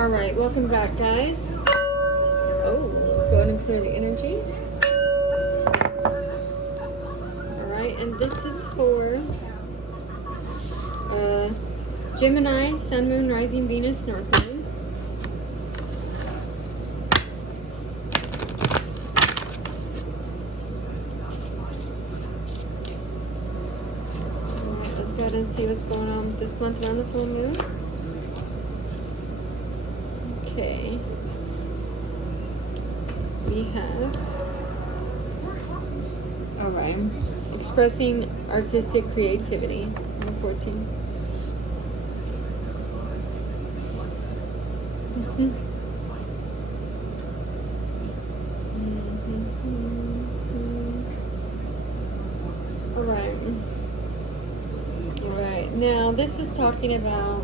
Alright, welcome back, guys. Oh, let's go ahead and clear the energy. Alright, and this is for Gemini, Sun, Moon, Rising, Venus, North Node. Alright, let's go ahead and see what's going on this month around the full moon. Okay. We have, alright, expressing artistic creativity, number 14. Alright. Alright, now this is talking about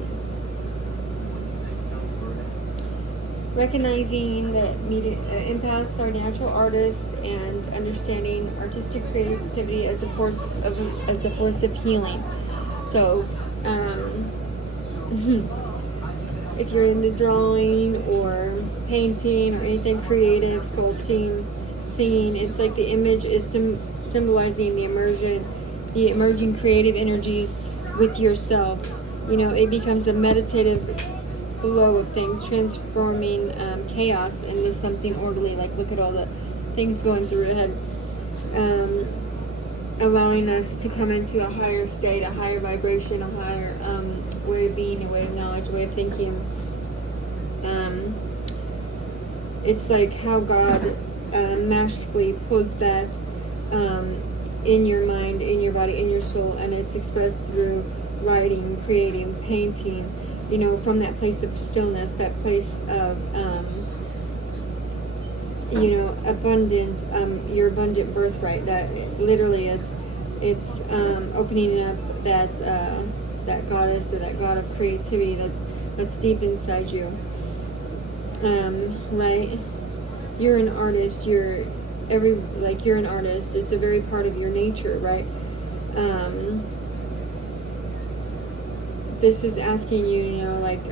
recognizing that empaths are natural artists and understanding artistic creativity as a force of healing. So, if you're into drawing or painting or anything creative, sculpting, singing, it's like the image is symbolizing the emerging creative energies with yourself. You know, it becomes a meditative flow of things, transforming chaos into something orderly. Like, look at all the things going through your head, allowing us to come into a higher state, a higher vibration, a higher way of being, a way of knowledge, a way of thinking. It's like how God masterfully puts that in your mind, in your body, in your soul, and it's expressed through writing, creating, painting, you know, from that place of stillness, that place of, you know, abundant, your abundant birthright. That literally, it's opening up that that goddess or that god of creativity that's deep inside you. Right? You're an artist. You're an artist. It's a very part of your nature, right? This is asking you, you know, like,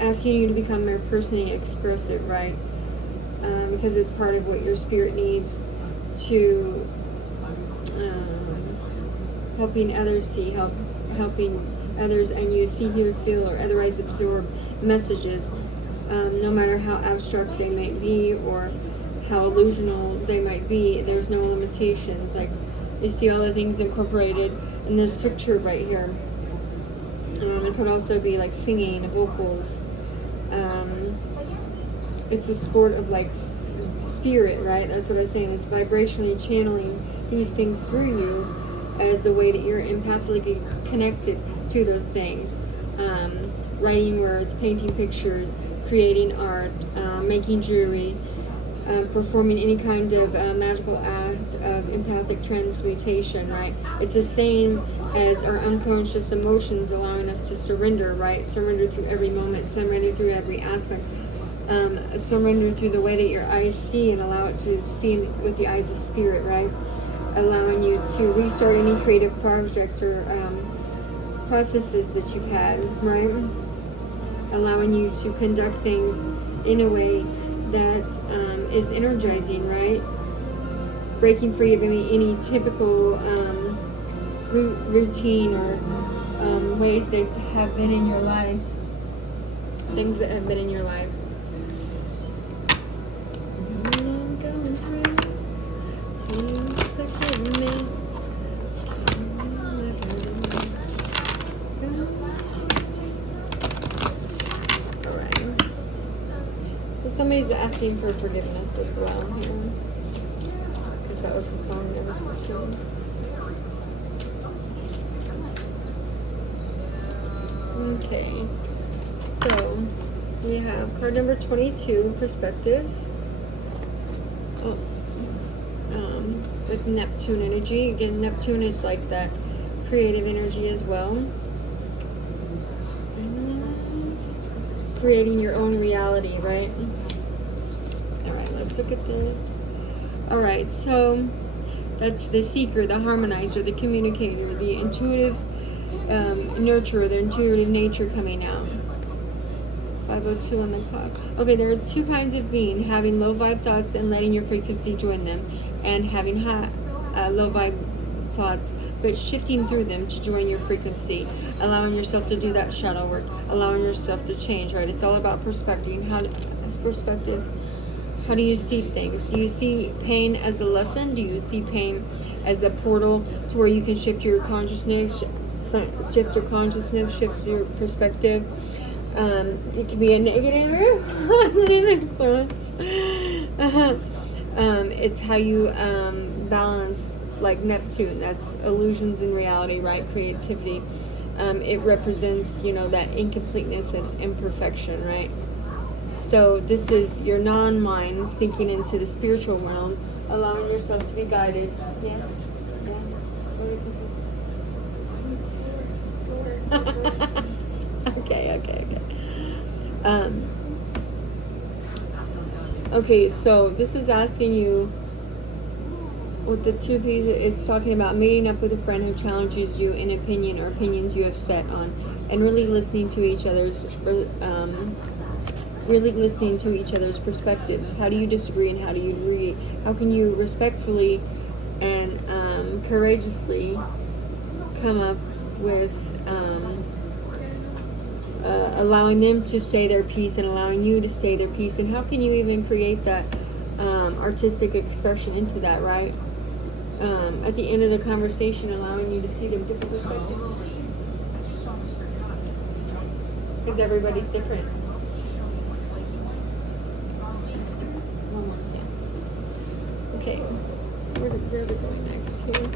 asking you to become more personally expressive, right? Because it's part of what your spirit needs to, helping others see, helping others and you see, hear, feel, or otherwise absorb messages, no matter how abstract they might be or how illusional they might be. There's no limitations. Like, you see all the things incorporated in this picture right here. It could also be like singing, vocals. It's a sport of like spirit, right? That's what I was saying. It's vibrationally channeling these things through you as the way that you're empathically connected to those things. Writing words, painting pictures, creating art, making jewelry, performing any kind of magical act of empathic transmutation, right? It's the same as our unconscious emotions, allowing us to surrender, right? Surrender through every moment, surrender through every aspect, surrender through the way that your eyes see and allow it to see with the eyes of spirit, right? Allowing you to restart any creative projects or processes that you've had, right? Allowing you to conduct things in a way that is energizing, right? Breaking free of any typical routine or ways that have been in your life, things that have been in your life. I'm going through, please forgive me. Alright. So somebody's asking for forgiveness as well here. Because that was the song that was just sung. Okay, so we have card number 22, perspective. Oh, with Neptune energy. Again, Neptune is like that creative energy as well. Creating your own reality, right? Alright, let's look at this. Alright, so that's the seeker, the harmonizer, the communicator, the intuitive nurture, their intuitive nature coming out. 5:02 on the clock. Okay, there are two kinds of being: having low vibe thoughts and letting your frequency join them, and having low vibe thoughts but shifting through them to join your frequency, allowing yourself to do that shadow work, allowing yourself to change. Right? It's all about perspective. How do you see things? Do you see pain as a lesson? Do you see pain as a portal to where you can shift your consciousness, shift your perspective? It can be a negative or positive influence. It's how you balance, like Neptune. That's illusions in reality, right? Creativity. It represents, that incompleteness and imperfection, right? So this is your non-mind sinking into the spiritual realm, allowing yourself to be guided. Yeah. Okay. Okay, so this is asking you, with the two pieces, it's talking about meeting up with a friend who challenges you in opinion or opinions you have set on, and really listening to each other's perspectives. How do you disagree and how do you agree? How can you respectfully and courageously come up with allowing them to say their piece and allowing you to say their piece, and how can you even create that artistic expression into that, right? At the end of the conversation, allowing you to see them different perspectives, because everybody's different. Okay, where are we going next here?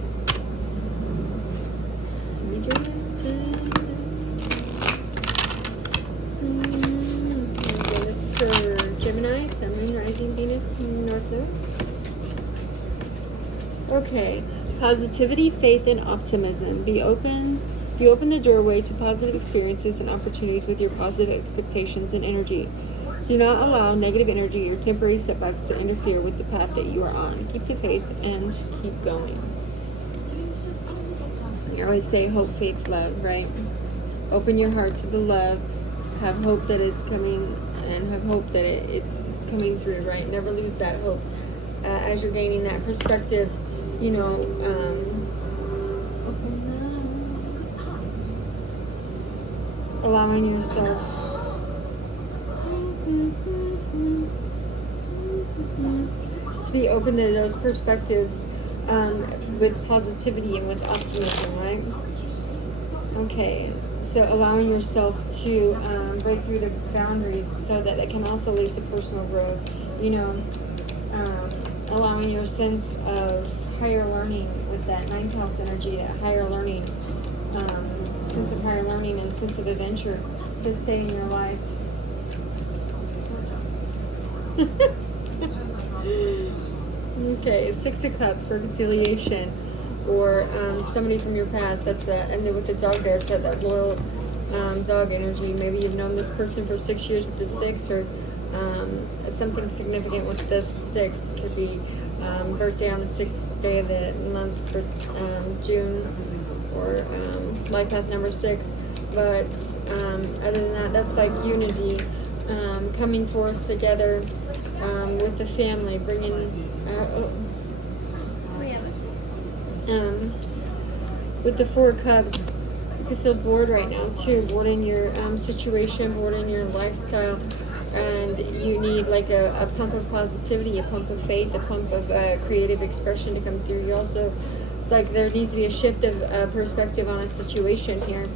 Okay, this is for Gemini, Sun, Moon, Rising, Venus, North Node. Okay, positivity, faith, and optimism. Be open the doorway to positive experiences and opportunities with your positive expectations and energy. Do not allow negative energy or temporary setbacks to interfere with the path that you are on. Keep the faith and keep going. I always say hope, faith, love, right? Open your heart to the love. Have hope that it's coming, and have hope that it's coming through, right? Never lose that hope as you're gaining that perspective, allowing yourself to be open to those perspectives with positivity and with optimism, right? Okay, so allowing yourself to break through the boundaries so that it can also lead to personal growth, allowing your sense of higher learning with that ninth house energy, that higher learning, sense of higher learning and sense of adventure to stay in your life. Okay, Six of Cups, reconciliation, or somebody from your past. That's that, and then with the dog there, it's that loyal dog energy. Maybe you've known this person for 6 years with the 6, or something significant with the 6. Could be birthday on the 6th day of the month for June, or life path number 6. But other than that, that's like unity, coming forth together with the family, bringing with the 4 Cups. You can feel bored right now too, bored in your situation, bored in your lifestyle, and you need like a pump of positivity, a pump of faith, a pump of creative expression to come through. You also, it's like there needs to be a shift of perspective on a situation here.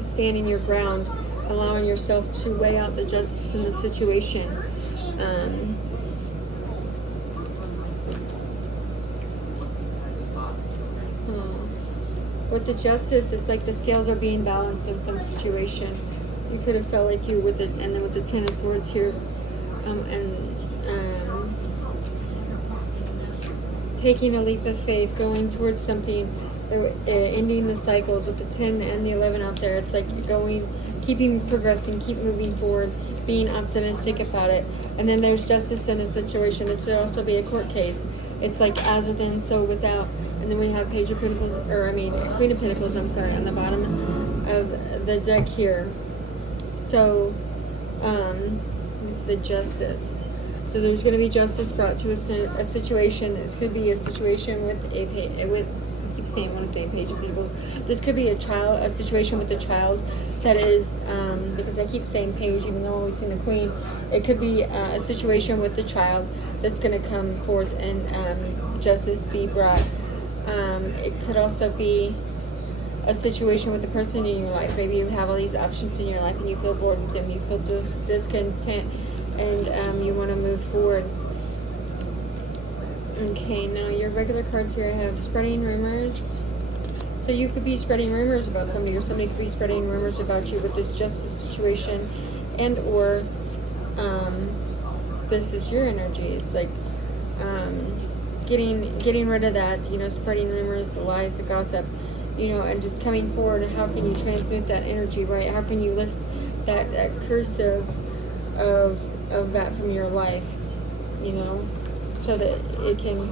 Standing your ground, allowing yourself to weigh out the justice in the situation. With the justice, it's like the scales are being balanced in some situation. You could have felt like you with it, and then with the 10 of Swords here, taking a leap of faith, going towards something, ending the cycles with the 10 and the 11 out there. It's like keeping progressing, keep moving forward, being optimistic about it. And then there's justice in a situation. This could also be a court case. It's like as within, so without, And then we have Page of Pentacles, Queen of Pentacles, I'm sorry, on the bottom of the deck here. So, with the Justice. So there's going to be justice brought to a situation. This could be a situation with I keep saying, I want to say Page of Pentacles. This could be a situation with a child that is, because I keep saying Page, even though I'm always saying the Queen. It could be a situation with the child that's going to come forth and justice be brought. It could also be a situation with the person in your life. Maybe you have all these options in your life and you feel bored with them. You feel discontent and you want to move forward. Okay, now your regular cards here, I have spreading rumors. So you could be spreading rumors about somebody, or somebody could be spreading rumors about you with this justice situation, and or this is your energy. It's like getting rid of that, spreading rumors, the lies, the gossip, and just coming forward. And how can you transmute that energy, right? How can you lift that curse of that from your life, so that it can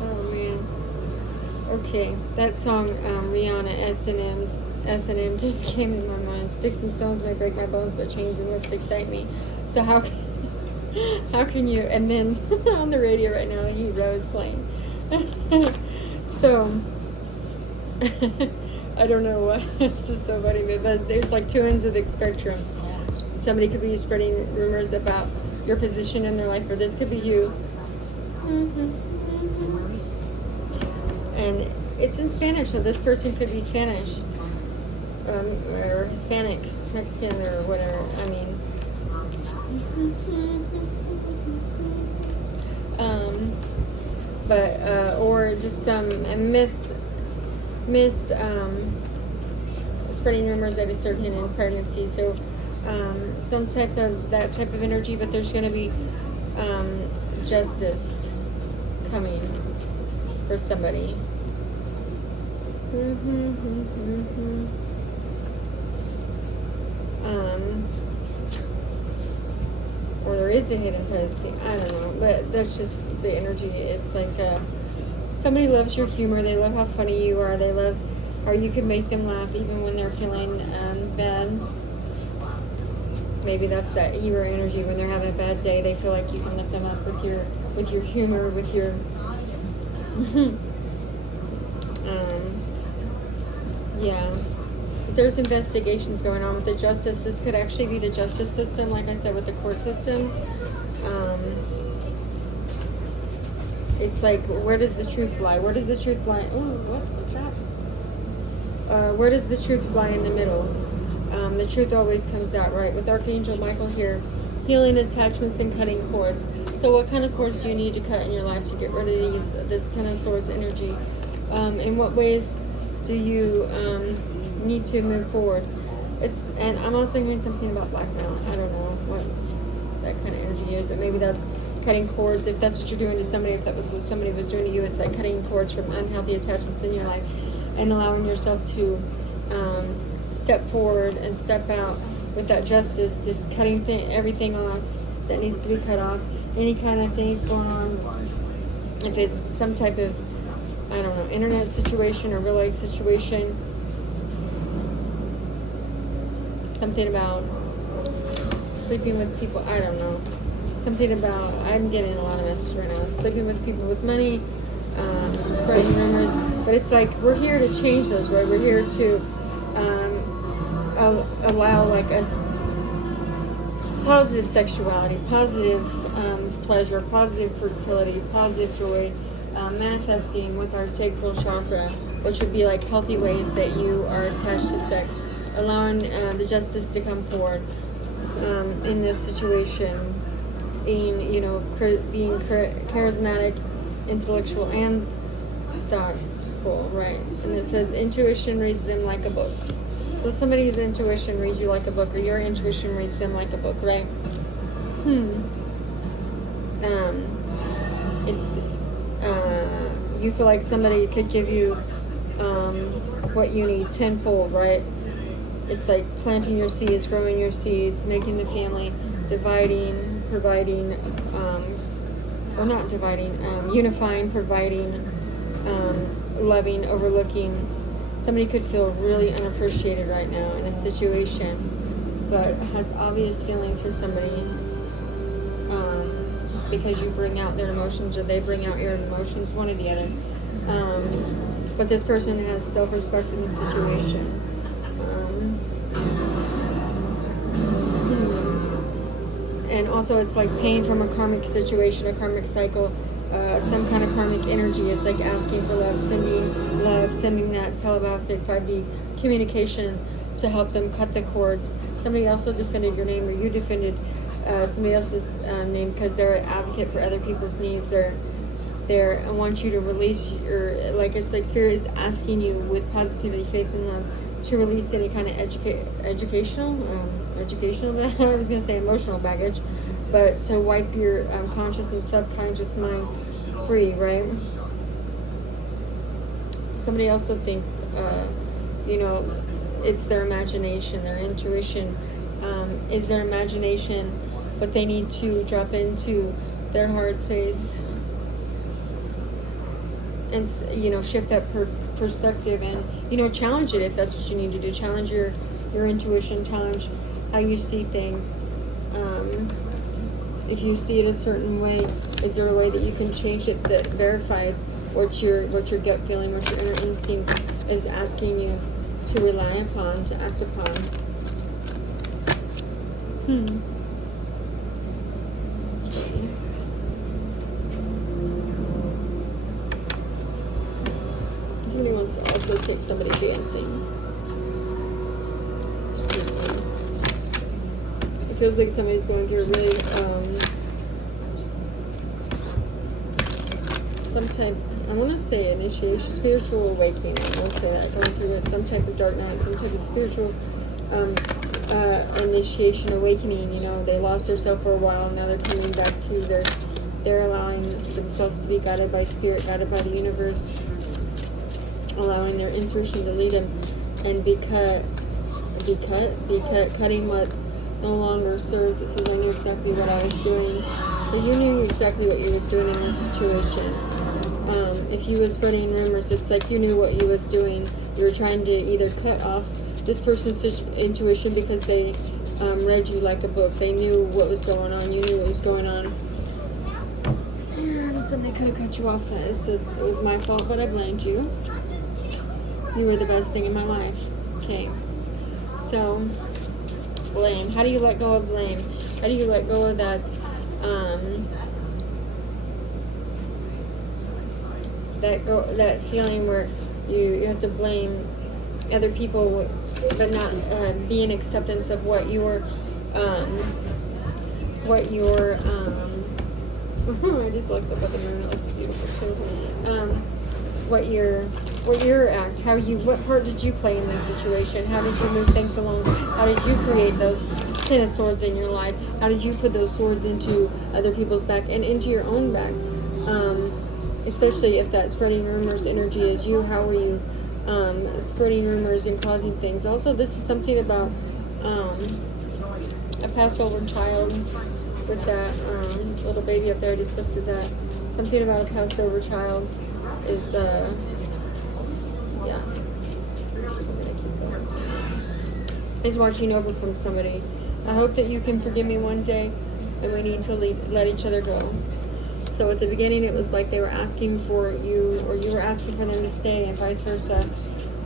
oh man. Okay, that song, Rihanna, S&M just came in my mind. Sticks and stones may break my bones, but chains and whips excite me. So how can you, and then on the radio right now, Hero is playing. So I don't know what, it's just so funny, but there's like two ends of the spectrum. Somebody could be spreading rumors about your position in their life, or this could be you. And it's in Spanish, so this person could be Spanish, or Hispanic, Mexican, or whatever. Or just some spreading rumors that is certain in pregnancy. So some type of that type of energy, but there's going to be justice coming for somebody. Or there is a hidden pregnancy. I don't know, but that's just the energy. It's like somebody loves your humor. They love how funny you are. They love how you can make them laugh even when they're feeling bad. Maybe that's that hero energy. When they're having a bad day, they feel like you can lift them up with your humor, with your yeah. There's investigations going on with the justice. This could actually be the justice system, like I said, with the court system. It's like, where does the truth lie? Where does the truth lie? Oh, what's that? Where does the truth lie in the middle? The truth always comes out, right? With Archangel Michael here, healing attachments and cutting cords. So what kind of cords do you need to cut in your life to get rid of this Ten of Swords energy? In what ways do you need to move forward? And I'm also hearing something about blackmail. I don't know what that kind of energy is, but maybe that's cutting cords. If that's what you're doing to somebody, if that was what somebody was doing to you, it's like cutting cords from unhealthy attachments in your life and allowing yourself to step forward and step out with that justice, just cutting everything off that needs to be cut off. Any kind of things going on, if it's some type of, I don't know, internet situation or real life situation, something about sleeping with people, I don't know, something about, I'm getting a lot of messages right now, sleeping with people with money, spreading rumors, but it's like, we're here to change those, right? We're here to allow like us positive sexuality, positive pleasure, positive fertility, positive joy, manifesting with our sacral chakra, which would be like healthy ways that you are attached to sex, allowing the justice to come forward in this situation, being charismatic, intellectual, and thoughtful, right? And it says intuition reads them like a book. So somebody's intuition reads you like a book, or your intuition reads them like a book, right? You feel like somebody could give you what you need tenfold, right? It's like planting your seeds, growing your seeds, making the family, dividing, providing, or not dividing, unifying, providing, loving, overlooking. Somebody could feel really unappreciated right now in a situation, but has obvious feelings for somebody, because you bring out their emotions or they bring out your emotions, one or the other. But this person has self-respect in the situation. And also it's like pain from a karmic situation, a karmic cycle, some kind of karmic energy. It's like asking for love, sending that telepathic 5D communication to help them cut the cords. Somebody also defended your name, or you defended somebody else's name, because they're an advocate for other people's needs. They're I want you to release your, like, it's like Spirit is asking you with positivity, faith, and love to release any kind of educational I was going to say emotional baggage, but to wipe your conscious and subconscious mind free, right? Somebody also thinks, it's their imagination, their intuition is their imagination, but they need to drop into their heart space and, shift that perspective and, challenge it if that's what you need to do. Challenge your intuition, challenge how you see things. If you see it a certain way, is there a way that you can change it that verifies what your gut feeling, what your inner instinct is asking you to rely upon, to act upon? Somebody wants to also take somebody dancing. Excuse me. It feels like somebody's going through a really some type, I want to say initiation, spiritual awakening. I want to say that, going through some type of dark night, some type of spiritual initiation, awakening. They lost themselves for a while, now they're coming back to they're allowing themselves to be guided by Spirit, guided by the universe, allowing their intuition to lead them, and be cutting what no longer serves. It says, I knew exactly what I was doing. So you knew exactly what you was doing in this situation. If you was spreading rumors, it's like you knew what you was doing. You were trying to either cut off this person's intuition because they read you like a book. They knew what was going on. You knew what was going on. And somebody could have cut you off. It says, it was my fault, but I blamed you. You were the best thing in my life. Okay. So, blame. How do you let go of blame? How do you let go of that that feeling where you have to blame other people, but not be in acceptance of what your I just looked up at the moon. It looks beautiful too. What your act, what part did you play in this situation? How did you move things along? How did you create those 10 of swords in your life? How did you put those swords into other people's back and into your own back? Especially if that spreading rumors energy is you, how are you spreading rumors and causing things? Also, this is something about a Passover child with that little baby up there. I just looked at that. Something about a Passover child is is watching over from somebody. I hope that you can forgive me one day, and we need to let each other go. So at the beginning it was like they were asking for you, or you were asking for them to stay, and vice versa.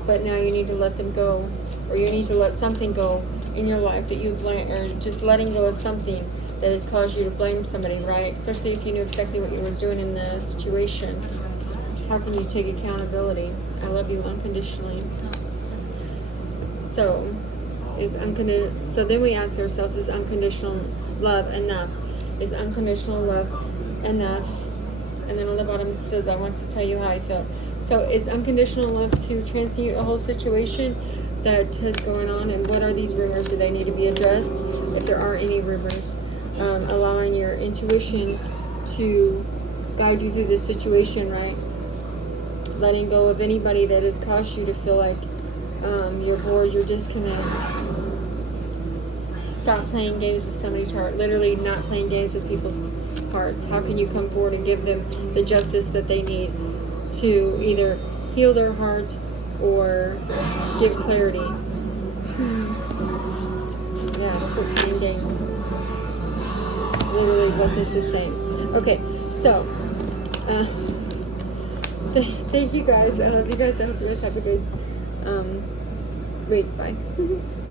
But now you need to let them go, or you need to let something go in your life that you've learned, or just letting go of something that has caused you to blame somebody, right? Especially if you knew exactly what you were doing in the situation. How can you take accountability? I love you unconditionally. So then we ask ourselves, is unconditional love enough? Is unconditional love enough? And then on the bottom it says, I want to tell you how I feel. So is unconditional love to transmute a whole situation that is going on? And what are these rumors? Do they need to be addressed? If there are any rumors, allowing your intuition to guide you through this situation, right? Letting go of anybody that has caused you to feel like you're bored, you're disconnected. Stop playing games with somebody's heart. Literally not playing games with people's hearts? How can you come forward and give them the justice that they need to either heal their heart or give clarity? Yeah, quit playing games. Literally what this is saying. Okay, so thank you guys. I love you guys. I hope you guys have a good week. Bye.